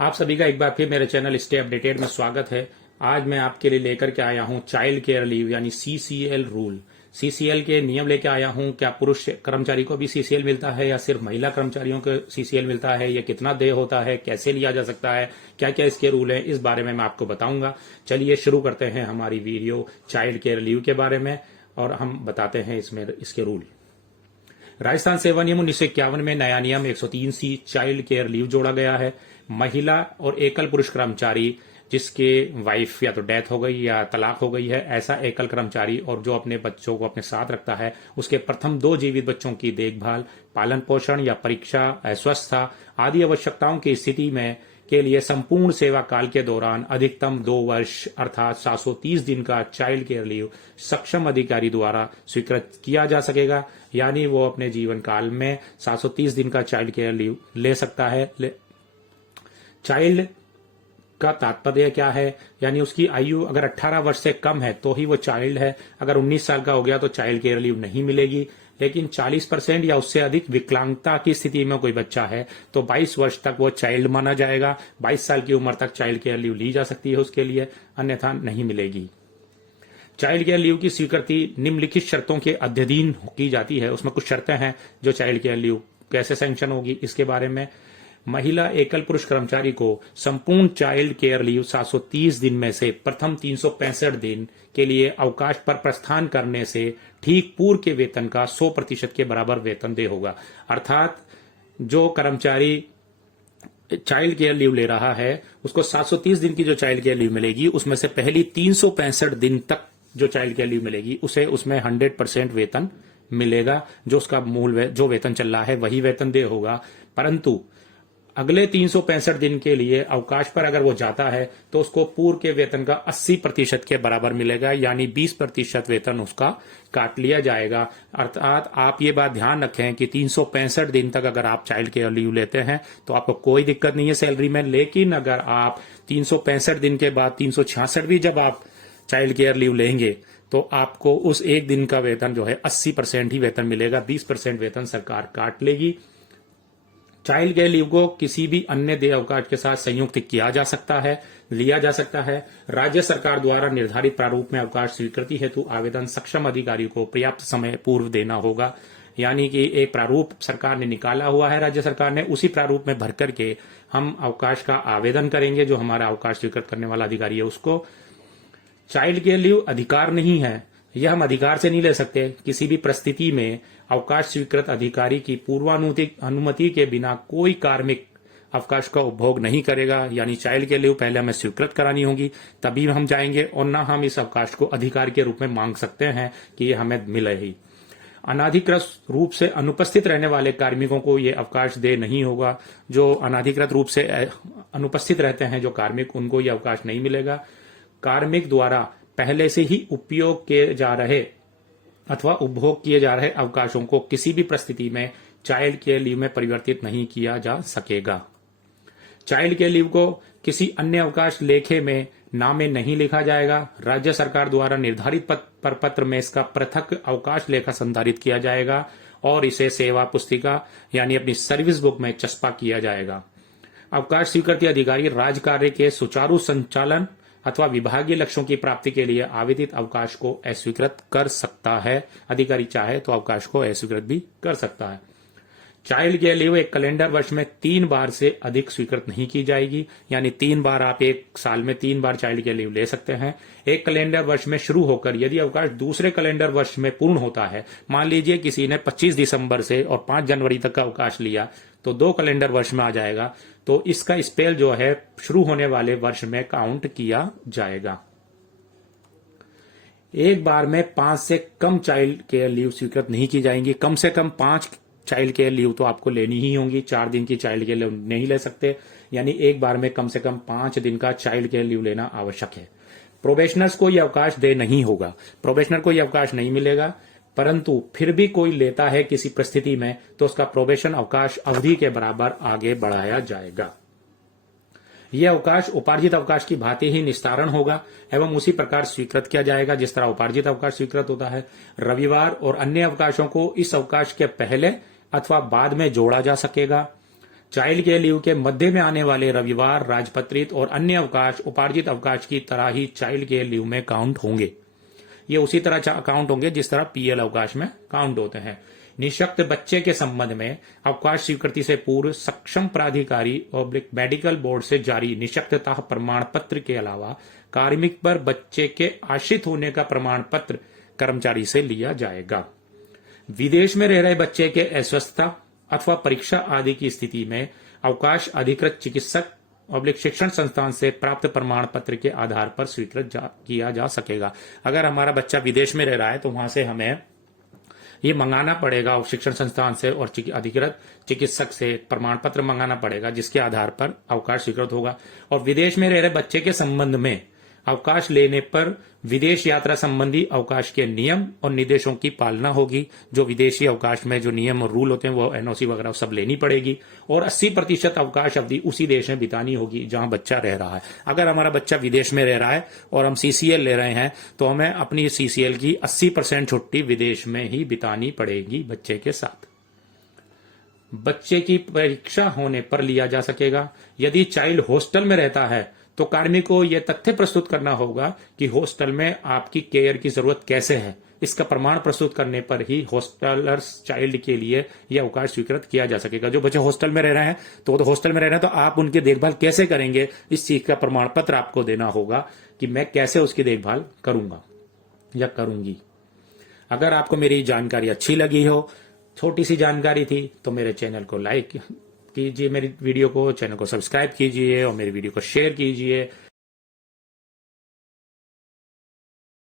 आप सभी का एक बार फिर मेरे चैनल स्टे अपडेटेड में स्वागत है। आज मैं आपके लिए लेकर के आया हूं चाइल्ड केयर लीव यानी सीसीएल रूल। सीसीएल के नियम लेकर आया हूं। क्या पुरुष कर्मचारी को भी सीसीएल मिलता है या सिर्फ महिला कर्मचारियों को सीसीएल मिलता है? यह कितना देय होता है? कैसे लिया जा सकता है? क्या क्या इसके रूल हैं? इस बारे में मैं आपको बताऊंगा। चलिए शुरू करते हैं हमारी वीडियो चाइल्ड केयर लीव के बारे में और हम बताते हैं इसके रूल। राजस्थान सेवा नियम 1951 में नया नियम 103C चाइल्ड केयर लीव जोड़ा गया है। महिला और एकल पुरुष कर्मचारी जिसके वाइफ या तो डेथ हो गई या तलाक हो गई है, ऐसा एकल कर्मचारी और जो अपने बच्चों को अपने साथ रखता है, उसके प्रथम 2 जीवित बच्चों की देखभाल, पालन पोषण या परीक्षा, अस्वस्थता आदि आवश्यकताओं की स्थिति में के लिए संपूर्ण सेवा काल के दौरान अधिकतम 2 वर्ष अर्थात 730 दिन का चाइल्ड केयर लीव सक्षम अधिकारी द्वारा स्वीकृत किया जा सकेगा। यानी वो अपने जीवन काल में 730 दिन का चाइल्ड केयर लीव ले सकता है। चाइल्ड का तात्पर्य क्या है? यानी उसकी आयु अगर 18 वर्ष से कम है तो ही वो चाइल्ड है। अगर 19 साल का हो गया तो चाइल्ड केयर लीव नहीं मिलेगी। लेकिन 40% या उससे अधिक विकलांगता की स्थिति में कोई बच्चा है तो 22 वर्ष तक वो चाइल्ड माना जाएगा। 22 साल की उम्र तक चाइल्ड केयर लीव ली जा सकती है उसके लिए, अन्यथा नहीं मिलेगी। चाइल्ड केयर लीव की स्वीकृति निम्नलिखित शर्तों के अधीन की जाती है। उसमें कुछ शर्तें हैं जो चाइल्ड केयर लीव कैसे सैंक्शन होगी इसके बारे में। महिला एकल पुरुष कर्मचारी को संपूर्ण चाइल्ड केयर लीव 730 दिन में से प्रथम 365 दिन के लिए अवकाश पर प्रस्थान करने से ठीक पूर्व के वेतन का 100% के बराबर वेतन देय होगा। अर्थात जो कर्मचारी चाइल्ड केयर लीव ले रहा है उसको 730 दिन की जो चाइल्ड केयर लीव मिलेगी उसमें से पहली 365 दिन तक जो चाइल्ड केयर लीव मिलेगी उसे उसमें 100% वेतन मिलेगा। जो उसका जो वेतन चल रहा है वही वेतन देय होगा। परंतु अगले 365 दिन के लिए अवकाश पर अगर वो जाता है तो उसको पूर्व के वेतन का 80% के बराबर मिलेगा, यानी 20% वेतन उसका काट लिया जाएगा। अर्थात आप ये बात ध्यान रखें कि 365 दिन तक अगर आप चाइल्ड केयर लीव लेते हैं तो आपको कोई दिक्कत नहीं है सैलरी में। लेकिन अगर आप 365 दिन के बाद 366 भी जब आप चाइल्ड केयर लीव लेंगे तो आपको उस एक दिन का वेतन जो है 80% ही वेतन मिलेगा, 20% वेतन सरकार काट लेगी। चाइल्ड केयर लीव को किसी भी अन्य देय अवकाश के साथ संयुक्त किया जा सकता है, लिया जा सकता है। राज्य सरकार द्वारा निर्धारित प्रारूप में अवकाश स्वीकृति हेतु आवेदन सक्षम अधिकारी को पर्याप्त समय पूर्व देना होगा। यानी कि एक प्रारूप सरकार ने निकाला हुआ है, राज्य सरकार ने, उसी प्रारूप में भर करके हम अवकाश का आवेदन करेंगे। जो हमारा अवकाश स्वीकृत करने वाला अधिकारी है उसको चाइल्ड केयर लीव अधिकार नहीं है, यह हम अधिकार से नहीं ले सकते। किसी भी परिस्थिति में अवकाश स्वीकृत अधिकारी की पूर्वानुमति के बिना कोई कार्मिक अवकाश का उपभोग नहीं करेगा। यानी चाइल्ड केयर लीव पहले हमें स्वीकृत करानी होगी तभी हम जाएंगे, और न हम इस अवकाश को अधिकार के रूप में मांग सकते हैं कि ये हमें मिले ही। अनाधिकृत रूप से अनुपस्थित रहने वाले कार्मिकों को ये अवकाश दे नहीं होगा। जो अनाधिकृत रूप से अनुपस्थित रहते हैं जो कार्मिक, उनको ये अवकाश नहीं मिलेगा। कार्मिक द्वारा पहले से ही उपयोग किए जा रहे अथवा उपभोग किए जा रहे अवकाशों को किसी भी परिस्थिति में चाइल्ड केयर लीव में परिवर्तित नहीं किया जा सकेगा। चाइल्ड केयर लीव को किसी अन्य अवकाश लेखे में नाम में नहीं लिखा जाएगा। राज्य सरकार द्वारा निर्धारित प्रपत्र में इसका पृथक अवकाश लेखा संधारित किया जाएगा और इसे सेवा पुस्तिका यानी अपनी सर्विस बुक में चस्पा किया जाएगा। अवकाश स्वीकृति अधिकारी राज्य कार्य के सुचारू संचालन अथवा विभागीय लक्ष्यों की प्राप्ति के लिए आवेदित अवकाश को अस्वीकृत कर सकता है। अधिकारी चाहे तो अवकाश को अस्वीकृत भी कर सकता है। चाइल्ड केयर लीव एक कैलेंडर वर्ष में 3 बार से अधिक स्वीकृत नहीं की जाएगी। यानी 3 बार आप एक साल में 3 बार चाइल्ड केयर लीव ले सकते हैं। एक कैलेंडर वर्ष में शुरू होकर यदि अवकाश दूसरे कैलेंडर वर्ष में पूर्ण होता है, मान लीजिए किसी ने 25 दिसंबर से और 5 जनवरी तक का अवकाश लिया तो 2 कैलेंडर वर्ष में आ जाएगा, तो इसका स्पेल जो है शुरू होने वाले वर्ष में काउंट किया जाएगा। एक बार में 5 से कम चाइल्ड केयर लीव स्वीकृत नहीं की जाएंगी। कम से कम 5 चाइल्ड केयर लीव तो आपको लेनी ही होंगी। 4 दिन की चाइल्ड केयर लीव नहीं ले सकते। यानी एक बार में कम से कम 5 दिन का चाइल्ड केयर लीव लेना आवश्यक है। प्रोबेशनर्स को यह अवकाश दे नहीं होगा, प्रोबेशनर को यह अवकाश नहीं मिलेगा। परंतु फिर भी कोई लेता है किसी परिस्थिति में तो उसका प्रोबेशन अवकाश अवधि के बराबर आगे बढ़ाया जाएगा। यह अवकाश उपार्जित अवकाश की भांति ही निस्तारण होगा एवं उसी प्रकार स्वीकृत किया जाएगा जिस तरह उपार्जित अवकाश स्वीकृत होता है। रविवार और अन्य अवकाशों को इस अवकाश के पहले अथवा बाद में जोड़ा जा सकेगा। चाइल्ड केयर लीव के मध्य में आने वाले रविवार, राजपत्रित और अन्य अवकाश उपार्जित अवकाश की तरह ही चाइल्ड केयर लीव में काउंट होंगे। ये उसी तरह काउंट होंगे जिस तरह पीएल अवकाश में काउंट होते हैं। निःशक्त बच्चे के संबंध में अवकाश स्वीकृति से पूर्व सक्षम प्राधिकारी मेडिकल बोर्ड से जारी निःशक्तता प्रमाण पत्र के अलावा कार्मिक पर बच्चे के आश्रित होने का प्रमाण पत्र कर्मचारी से लिया जाएगा। विदेश में रह रहे बच्चे के अस्वस्थता अथवा परीक्षा आदि की स्थिति में अवकाश अधिकृत चिकित्सक शिक्षण संस्थान से प्राप्त प्रमाण पत्र के आधार पर स्वीकृत किया जा सकेगा। अगर हमारा बच्चा विदेश में रह रहा है तो वहां से हमें ये मंगाना पड़ेगा, शिक्षण संस्थान से और अधिकृत चिकित्सक से प्रमाण पत्र मंगाना पड़ेगा, जिसके आधार पर अवकाश स्वीकृत होगा। और विदेश में रह रहे बच्चे के संबंध में अवकाश लेने पर विदेश यात्रा संबंधी अवकाश के नियम और निर्देशों की पालना होगी। जो विदेशी अवकाश में जो नियम और रूल होते हैं वो एनओसी वगैरह सब लेनी पड़ेगी और 80% अवकाश अवधि उसी देश में बितानी होगी जहां बच्चा रह रहा है। अगर हमारा बच्चा विदेश में रह रहा है और हम सीसीएल ले रहे हैं तो हमें अपनी सीसीएल की 80% छुट्टी विदेश में ही बितानी पड़ेगी बच्चे के साथ। बच्चे की परीक्षा होने पर लिया जा सकेगा। यदि चाइल्ड हॉस्टल में रहता है तो कार्मिक को यह तथ्य प्रस्तुत करना होगा कि हॉस्टल में आपकी केयर की जरूरत कैसे है। इसका प्रमाण प्रस्तुत करने पर ही हॉस्टलर्स चाइल्ड के लिए यह अवकाश स्वीकृत किया जा सकेगा। जो बच्चे हॉस्टल में रह रहे हैं तो हॉस्टल में रह रहे हैं तो आप उनकी देखभाल कैसे करेंगे, इस चीज का प्रमाण पत्र आपको देना होगा कि मैं कैसे उसकी देखभाल करूंगा या करूंगी। अगर आपको मेरी जानकारी अच्छी लगी हो, छोटी सी जानकारी थी, तो मेरे चैनल को लाइक कीजिए, मेरी वीडियो को चैनल को सब्सक्राइब कीजिए और मेरी वीडियो को शेयर कीजिए।